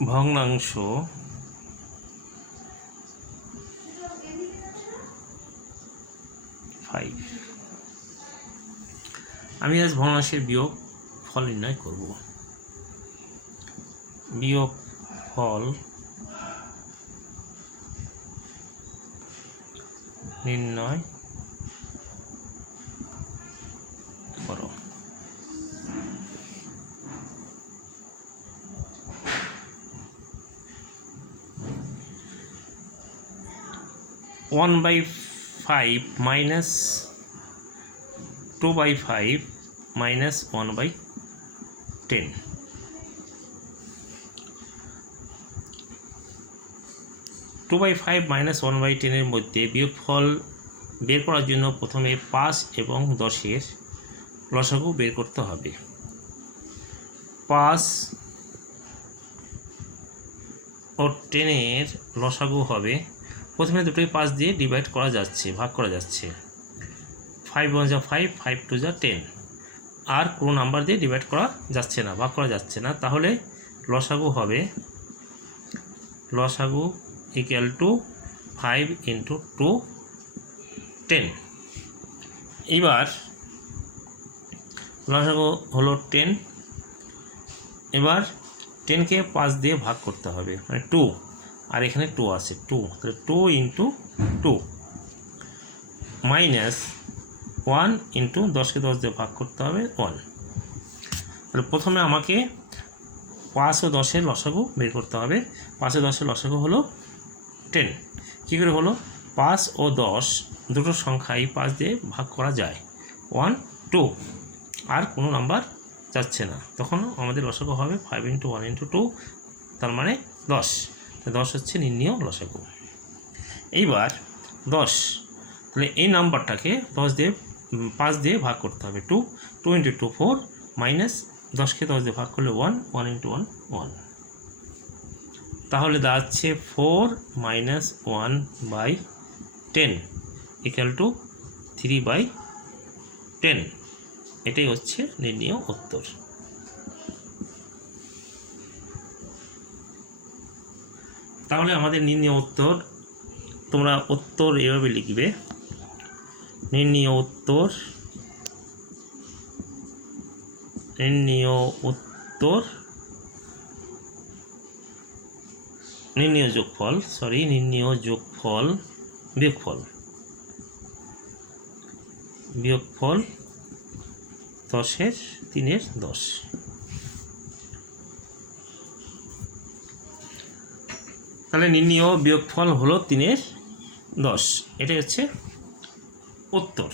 ভগ্নাংশ ফাইভ। আমি আজ ভগ্নাংশের বিয়োগ ফল নির্ণয় করব। বিয়োগ ফল নির্ণয় করো। 1/5 minus 2/5 minus 1/10। Two by 5 minus 1/10 মধ্যে বিয়োগফল বের করার জন্য প্রথমে 5 এবং 10-এর লসাগু বের করতে হবে। 5 ও 10-এর লসাগু হবে, প্রথমে দুটোই 5 দিয়ে ডিভাইড করা যাচ্ছে, ভাগ করা যাচ্ছে। 5 1 যা 5, 5 2 যা 10। আর কোনো নাম্বার দিয়ে ডিভাইড করা যাচ্ছে না, ভাগ করা যাচ্ছে না। তাহলে লসাগু হবে লসাগু ইকুয়াল টু 5 ইন্টু 2 10। এবার লসাগু হলো 10। এবার 10কে 5 দিয়ে ভাগ করতে হবে, মানে 2, আর এখানে 2 আছে 2, তাহলে 2 ইন্টু 2 মাইনাস 1 ইন্টু 10কে 10 দিয়ে ভাগ করতে হবে 1। তাহলে প্রথমে আমাকে 5 ও 10-এর লসাগু বের করতে হবে। 5 ও 10-এর লসাগু হলো 10। কী করে হলো? 5 ও 10 দুটো সংখ্যাই 5 দিয়ে ভাগ করা যায়, 1 2, আর কোনো নাম্বার যাচ্ছে না, তখন আমাদের লসাগু হবে 5 ইন্টু 1 ইন্টু 2, তার মানে 10। 10 হচ্ছে নির্ণীয় লসাগু। এইবার 10, তাহলে এই নাম্বারটাকে 5 দিয়ে ভাগ করতে হবে। 2 ইন্টু 2 4, মাইনাস 10কে 10 দিয়ে ভাগ করলে 1 ইন্টু 1 1। তাহলে দাঁড়াচ্ছে 4 মাইনাস 1/10 ইকুয়াল টু 3/10। এটাই হচ্ছে নির্ণীয় উত্তর। তাহলে আমাদের নির্ণীয় উত্তর, তোমরা উত্তর এভাবে লিখবে: নির্ণীয় উত্তর নির্ণীয় যোগফল বিয়োগফল 10-এর 3-এর 10। তাহলে নির্ণীয় বিয়োগফল হলো 3-এর 10। এটাই হচ্ছে উত্তর।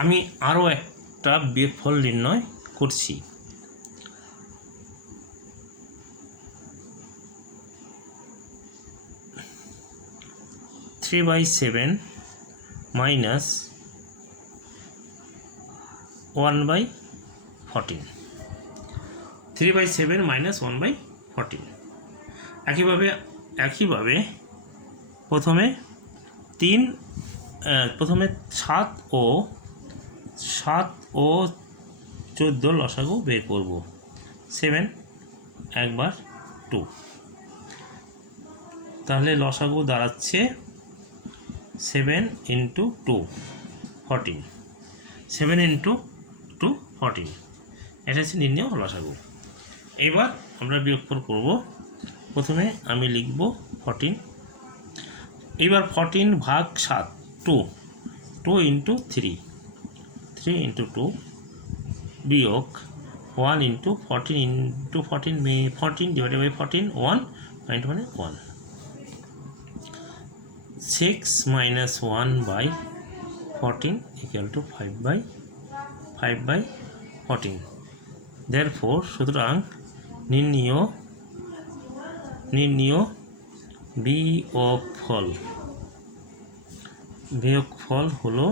আমি আরও একটা বিয়োগফল নির্ণয় করছি। Three by 7 minus 1/14। 3/7 মাইনাস 1/14। একইভাবে প্রথমে 7 ও 14 লসাগু বের করব। 7 একবার 2, তাহলে লসাগু দাঁড়াচ্ছে 7 ইন্টু 2 14। 7 ইন্টু 2 14, এটা হচ্ছে নির্ণীয় লসাগু। এবার আমরা বিয়োগফল করব। প্রথমে আমি লিখব 14। এবার 14 ভাগ 7, 2 ইন্টু 3 ইন্টু 2 বিয়োগ 1 into 14 into 14 divided by 14, 1 point মানে 1। 6 মাইনাস 1/14 ইকুয়াল টু 5/14। দেয়ারফর সুতরাং নির্ণীয় বিয়োগফল হলো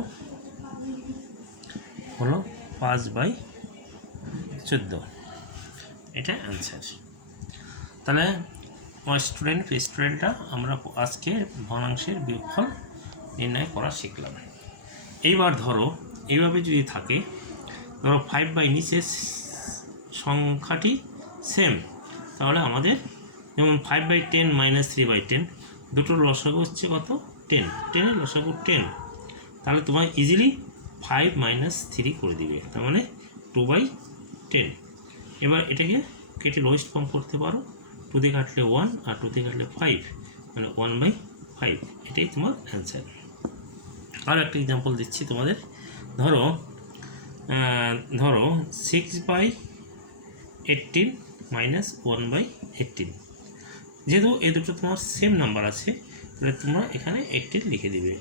5/14। এটা অ্যান্সার। তাহলে স্টুডেন্টরা আমরা আজকে ভগ্নাংশের বিয়োগফল নির্ণয় করা শিখলাম। এইবার ধরো এইভাবে যদি থাকে, ধরো 5 বাই নিচের সংখ্যাটি সেম, তাহলে আমাদের যেমন 5/10 মাইনাস 3/10 দুটোর লসাগু হচ্ছে কত 10, 10-এর লসাগু 10, তাহলে তোমার ইজিলি 5 মাইনাস 3 করে দিবে, তার মানে 2/10। এবার এটাকে কেটে লোয়েস্ট ফর্ম করতে পারো, 2 দিয়ে কাটলে 1 আর 2 দিয়ে কাটলে 5, মানে 1/5, এটাই তোমার অ্যান্সার। আরও একটা এক্সাম্পল দিচ্ছি তোমাদের। ধরো 6/18 মাইনাস 1/18, যেহেতু এই দুটো তোমার সেম নাম্বার আছে তাহলে তোমরা এখানে 18 লিখে দিবে।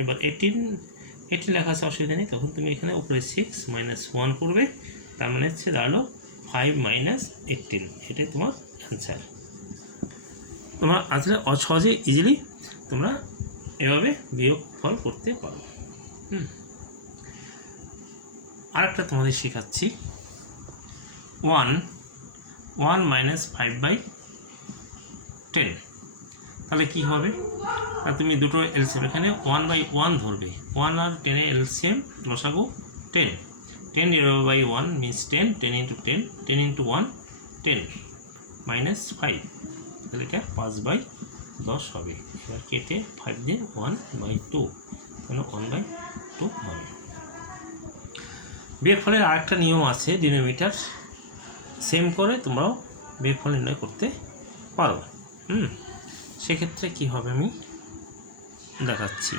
এবার 18 লেখা আছে, অসুবিধা নেই, তখন তুমি এখানে উপরে 6 মাইনাস 1 করবে, তার মানে হচ্ছে দাঁড়ালো 5 মাইনাস 18, এটাই তোমার অ্যান্সার। তোমরা আসলে সহজে ইজিলি তোমরা এভাবে বিয়োগফল করতে পারো। আরেকটা তোমাদের শেখাচ্ছি, 1 মাইনাস 5/10, তাহলে কী হবে? তুমি দুটো এলসিএম এখানে 1/1 ধরবে, 1 আর 10-এর এলসিএম লসাগু 10, 10/1 মিনস 10, 10 into 10, 10 into 1 10 মাইনাস 5, তাহলে এটা 5/10 হবে। এবার কেটে 5 দিয়ে 1/2, তাহলে 1/2 হবে। বিয়োগফলের আরেকটা নিয়ম আছে, ডিনোমিনেটর সেম করে তোমরাও বিয়োগফল নির্ণয় করতে পারো। সেক্ষেত্রে কি হবে আমি দেখাচ্ছি।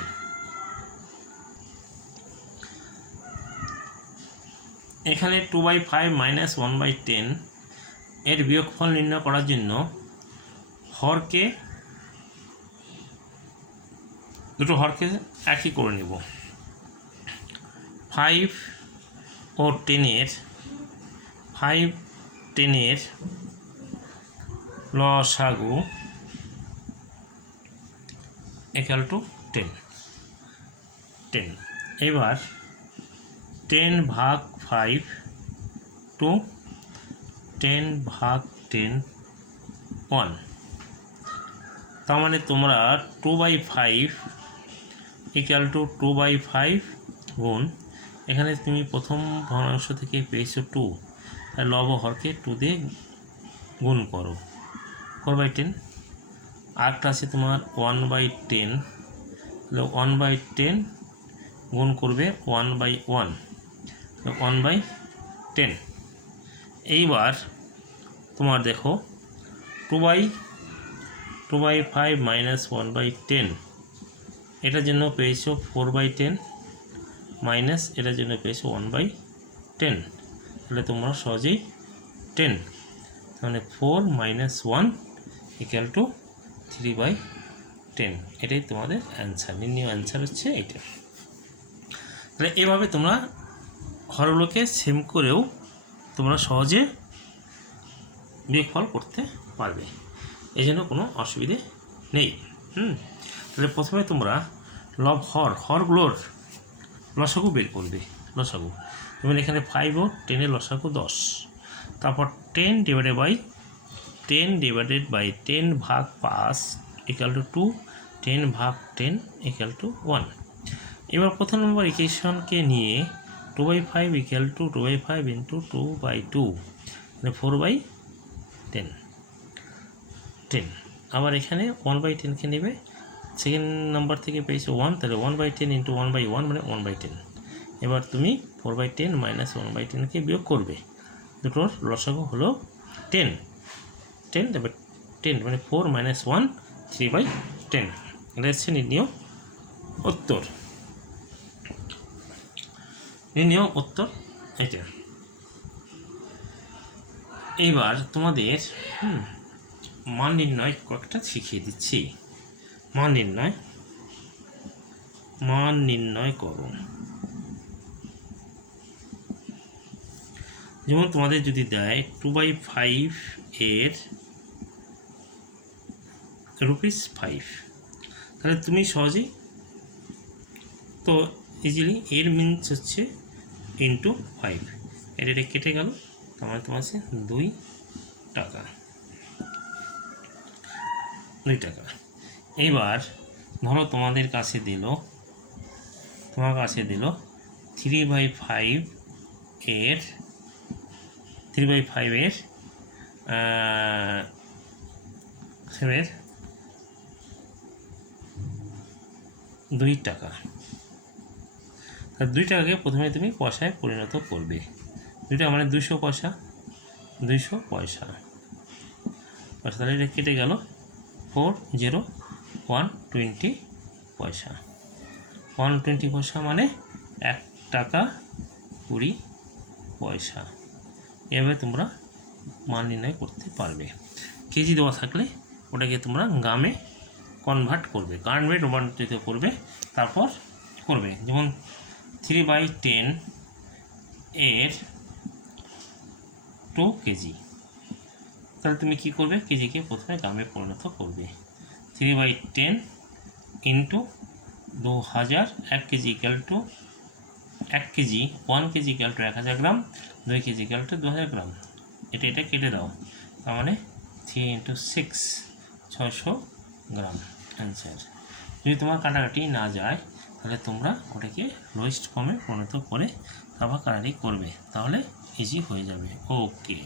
এখানে 2/5 মাইনাস 1/10 এর বিয়োগফল নির্ণয় করার জন্য দুটো হরকে একই করে নেব। 5 ও 10-এর লসাগু equal to 10। এবার 10/5 টু 10/10 1, তার মানে তোমরা 2/5 equal to 2/5 গুণ, এখানে তুমি প্রথম ভগ্নাংশ থেকে পেয়েছো 2, আর লব হরকে 2 দিয়ে গুণ করো, 4/10। আরেকটা আছে তোমার 1/10, 1/10 গুণ করবে 1/1, 1/10। এইবার তোমার দেখো 2/5 মাইনাস 1/10, এটার জন্য পেয়েছো 4/10 মাইনাস এটার জন্য পেয়েছো 1/10, তাহলে তোমরা সহজেই 10, তাহলে 4 মাইনাস 1 ইকুয়াল টু 3/10, এটাই তোমাদের অ্যান্সার। নির্ণয় অ্যান্সার হচ্ছে এটা। তাহলে এভাবে তোমরা হরগুলোকে সেম করেও তোমরা সহজে বিয়োগফল করতে পারবে, এই জন্য কোনো অসুবিধে নেই। তাহলে প্রথমে তোমরা হরগুলোর লসাগু বের করবে। লসাগু যেমন এখানে 5 ও 10-এর লসাগু 10, তারপর 10 ডিভাইডেড বাই 10 ভাগ 5 ইকুয়াল টু 2, 10 ভাগ 10 ইকুয়াল টু 1। এবার প্রথম নম্বর ইকুয়েশনকে নিয়ে 2/5 ইকুয়াল টু 2/5 ইন্টু 2/2, মানে 4/10। আবার এখানে 1/10কে নেবে, সেকেন্ড নাম্বার থেকে পেয়েছে 1, তাহলে 1/10 ইন্টু 1/1 মানে 1/10। এবার তুমি 4/10 মাইনাস 1/10কে বিয়োগ করবে, দুটোর লসাগু হলো 10, তারপর 10 মানে 4 মাইনাস 1 3/10, এটা হচ্ছে নির্ণয় উত্তর। এটা। এইবার তোমাদের মান নির্ণয় কয়েকটা শিখিয়ে দিচ্ছি। মান নির্ণয় করো। যেমন তোমাদের যদি দেয় 2/5 এর ₹5, তাহলে তুমি সহজেই তো ইজিলি এর মিনস হচ্ছে ইন্টু 5, এটা কেটে গেল, তাহলে তোমার আছে 2 টাকা। এইবার ধরো তোমার কাছে দিল 3/5 এর সেমের 2 টাকা। আর 2 টাকাকে প্রথমে তুমি পয়সায় পরিণত করবে। 2 টাকা মানে 200 পয়সা, 200 পয়সা। তাহলে এটা কেটে গেল 40120 পয়সা। 120 পয়সা মানে 1 টাকা 20 পয়সা। এভাবে তোমরা মান নির্ণয় করতে পারবে। কেজি দেওয়া থাকলে ওটাকে তোমরা গ্রামে কনভার্ট করবে, কারেন্ট রূপান্তরিত করবে, তারপর করবে। যেমন 3/10 এর 2 কেজি, তাহলে তুমি কী করবে, কেজিকে প্রথমে গ্রামে পরিণত করবে। 3/10 into 2000, 1 KG equal to 1 KG, 1 KG equal to 1000 gram, 2 KG equal to 2000 গ্রাম। এটা কেটে দাও, তার মানে 3 ইন্টু 6, 600 গ্রাম অ্যান্সার। যদি তোমার কাটাকাটি না যায় তাহলে তোমরা ওটাকে লোয়েস্ট ফর্মে পরিণত করে তারপর কাটাকাটি করবে, তাহলে ইজি হয়ে যাবে। ওকে।